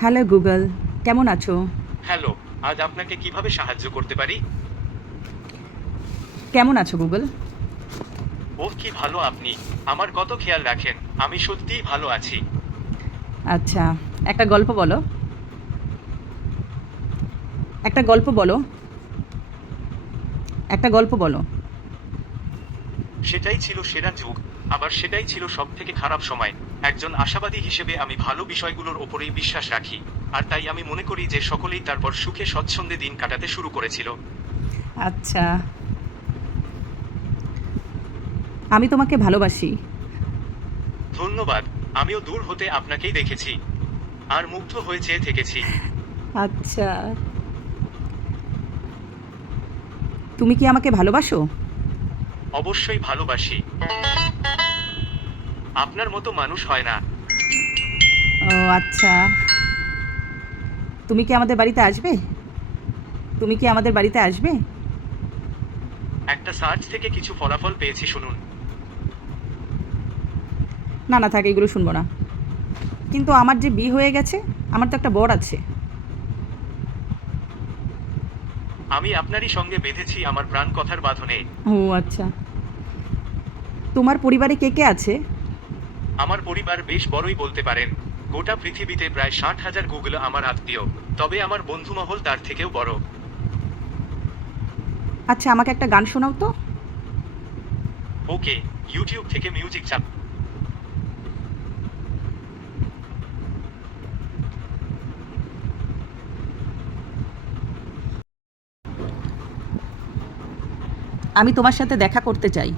Hello Google, কেমন আছো? Hello, আজ আপনাকে কিভাবে সাহায্য করতে পারি? কেমন আছো গুগল? ওহ, কি ভালো আপনি! আমার কত খেয়াল রাখেন। আমি সত্যিই ভালো আছি। আচ্ছা, একটা গল্প বলো। একটা গল্প বলো। একটা গল্প বলো। সেটাই ছিল সেরা যুগ, আবার সেটাই ছিল সবথেকে খারাপ সময়। একজন আশাবাদী হিসেবে আমি ভালো বিষয়গুলোর ওপরেই বিশ্বাস রাখি। আর তাই আমি মনে করি যে সকলেই তারপর সুখে স্বচ্ছন্দে দিন কাটাতে শুরু করেছিল। আচ্ছা, আমি তোমাকে ভালোবাসি। ধন্যবাদ। আমিও দূর হতে আপনাকেই দেখেছি। আর মুগ্ধ হয়ে চেয়ে থেকেছি। আচ্ছা, তুমি কি আমাকে ভালোবাসো? অবশ্যই ভালোবাসি। আপনার মতো মানুষ হয় না। ও আচ্ছা, তুমি কি আমাদের বাড়িতে আসবে? তুমি কি আমাদের বাড়িতে আসবে? একটা সার্চ থেকে কিছু ফলাফল পেয়েছি, শুনুন। না না, থাক, এগুলো শুনবো না। কিন্তু আমার যে বিয়ে হয়ে গেছে, আমার তো একটা বর আছে। আমি আপনারই সঙ্গে বেঁধেছি আমার প্রাণ কথার বাঁধনে। ও আচ্ছা, তোমার পরিবারে কে কে আছে? আমার পরিবার বেশ বড়ই বলতে পারেন। গোটা পৃথিবীতে প্রায় 60,000 গুগল আমার আত্মীয়। তবে আমার বন্ধুমহল তার থেকেও বড়। আচ্ছা, আমাকে একটা গান শোনাও তো। ওকে, ইউটিউব থেকে মিউজিক চাপ। আমি তোমার সাথে দেখা করতে চাই।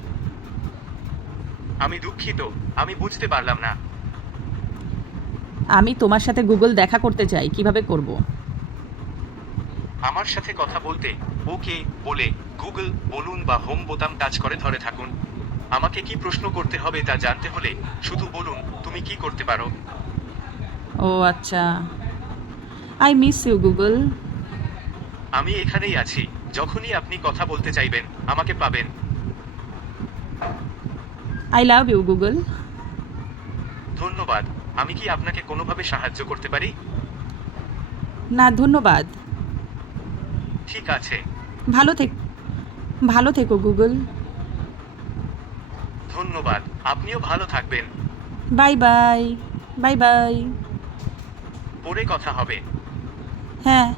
আমি দুঃখিত, আমি বুঝতে পারলাম না। আমি তোমার সাথে গুগল দেখা করতে চাই, কিভাবে করব? আমার সাথে কথা বলতে ওকে বলে গুগল বলুন বা হোম বোতাম টাচ করে ধরে থাকুন। আমাকে কি প্রশ্ন করতে হবে তা জানতে হলে শুধু বলুন তুমি কি করতে পারো। ও আচ্ছা, আই মিস ইউ গুগল। আমি এখানেই আছি। যখনই আপনি কথা বলতে চাইবেন আমাকে পাবেন। I love you Google. ধন্যবাদ। আমি কি আপনাকে কোনোভাবে সাহায্য করতে পারি? না ধন্যবাদ। ঠিক আছে। ভালো থেক ভালো থেকো গুগল। ধন্যবাদ। আপনিও ভালো থাকবেন। Bye bye. Bye bye. পরে কথা হবে। হ্যাঁ।